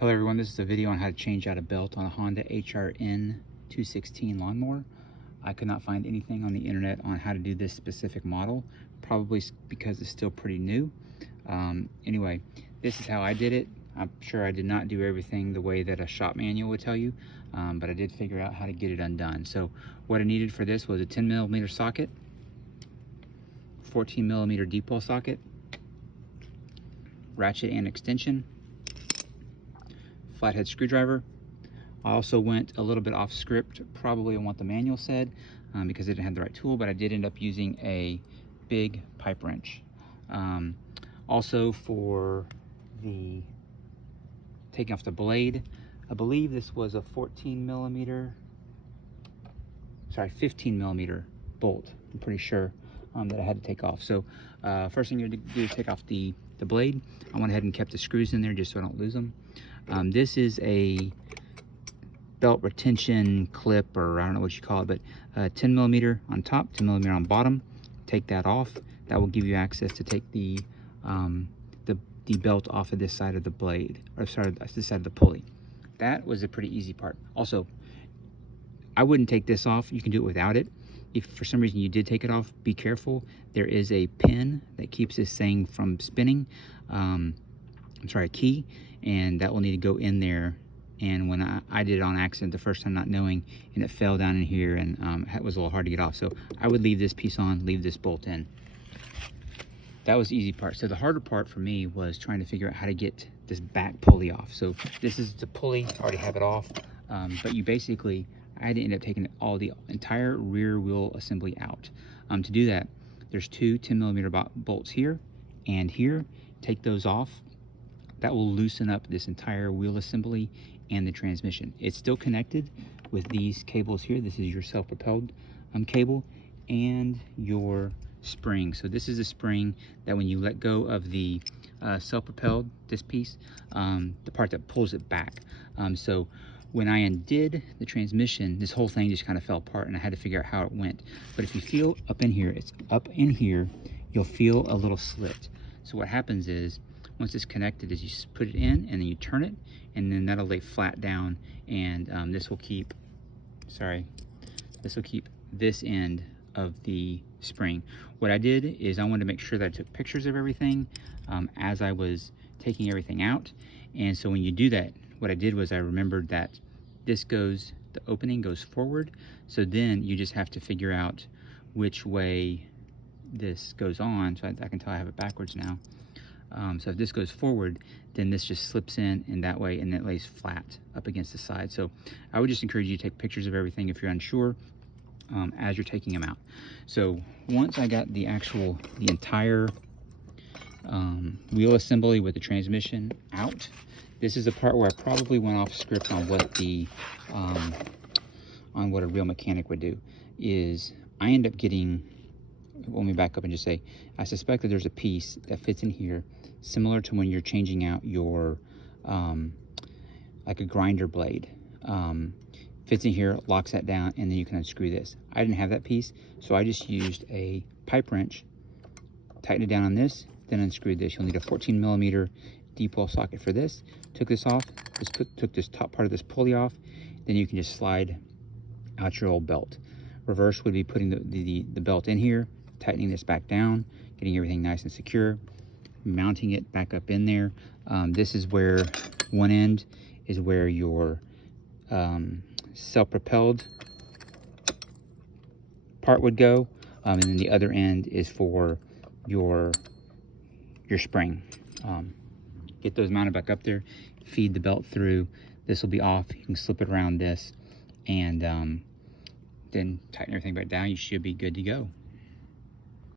Hello everyone, this is a video on how to change out a belt on a Honda hrn216 lawnmower. I could not find anything on the internet on how to do this specific model, probably because it's still pretty new. Anyway, this is how I did it. I'm sure I did not do everything the way that a shop manual would tell you, but I did figure out how to get it undone. So what I needed for this was a 10mm socket, 14mm deep well socket, ratchet and extension, flathead screwdriver. I also went a little bit off script, probably on what the manual said, because I didn't have the right tool, but I did end up using a big pipe wrench. Also for the taking off the blade, I believe this was a 15mm bolt, I'm pretty sure, that I had to take off. So first thing you're going to do is take off the blade. I went ahead and kept the screws in there just so I don't lose them. This is a belt retention clip, or I don't know what you call it, but 10mm on top, 10mm on bottom. Take that off. That will give you access to take the belt off of this side of the blade, or sorry, this side of the pulley. That was a pretty easy part. Also, I wouldn't take this off. You can do it without it. If for some reason you did take it off, be careful. There is a pin that keeps this thing from spinning. I'm sorry, a key, and that will need to go in there. And when I did it on accident the first time, not knowing, and it fell down in here, and it was a little hard to get off. So I would leave this piece on, leave this bolt in. That was the easy part. So the harder part for me was trying to figure out how to get this back pulley off. So this is the pulley, I already have it off, but you basically, I had to end up taking the entire rear wheel assembly out. To do that, there's two 10mm bolts here and here. Take those off. That will loosen up this entire wheel assembly and the transmission. It's still connected with these cables here. This is your self-propelled cable and your spring. So this is a spring that when you let go of the self-propelled, this piece, the part that pulls it back. So when I undid the transmission, this whole thing just kind of fell apart, and I had to figure out how it went. But if you feel up in here, it's up in here, you'll feel a little slit. So what happens is, once it's connected, is you put it in and then you turn it, and then that'll lay flat down, and this will keep this end of the spring. What I did is I wanted to make sure that I took pictures of everything as I was taking everything out. And so when you do that, what I did was I remembered that the opening goes forward. So then you just have to figure out which way this goes on. So I can tell I have it backwards now. So if this goes forward, then this just slips in that way, and it lays flat up against the side. So I would just encourage you to take pictures of everything if you're unsure as you're taking them out. So once I got the entire wheel assembly with the transmission out, this is the part where I probably went off script on what a real mechanic would do. Is I end up getting, let me back up and just say, I suspect that there's a piece that fits in here, similar to when you're changing out your, like a grinder blade. Fits in here, locks that down, and then you can unscrew this. I didn't have that piece, so I just used a pipe wrench, tightened it down on this, then unscrewed this. You'll need a 14mm deep well socket for this. Took this off, took this top part of this pulley off, then you can just slide out your old belt. Reverse would be putting the belt in here, tightening this back down, getting everything nice and secure, mounting it back up in there. This is where one end is where your self-propelled part would go, and then the other end is for your spring. Get those mounted back up there, feed the belt through. This will be off. You can slip it around this, and then tighten everything back down. You should be good to go.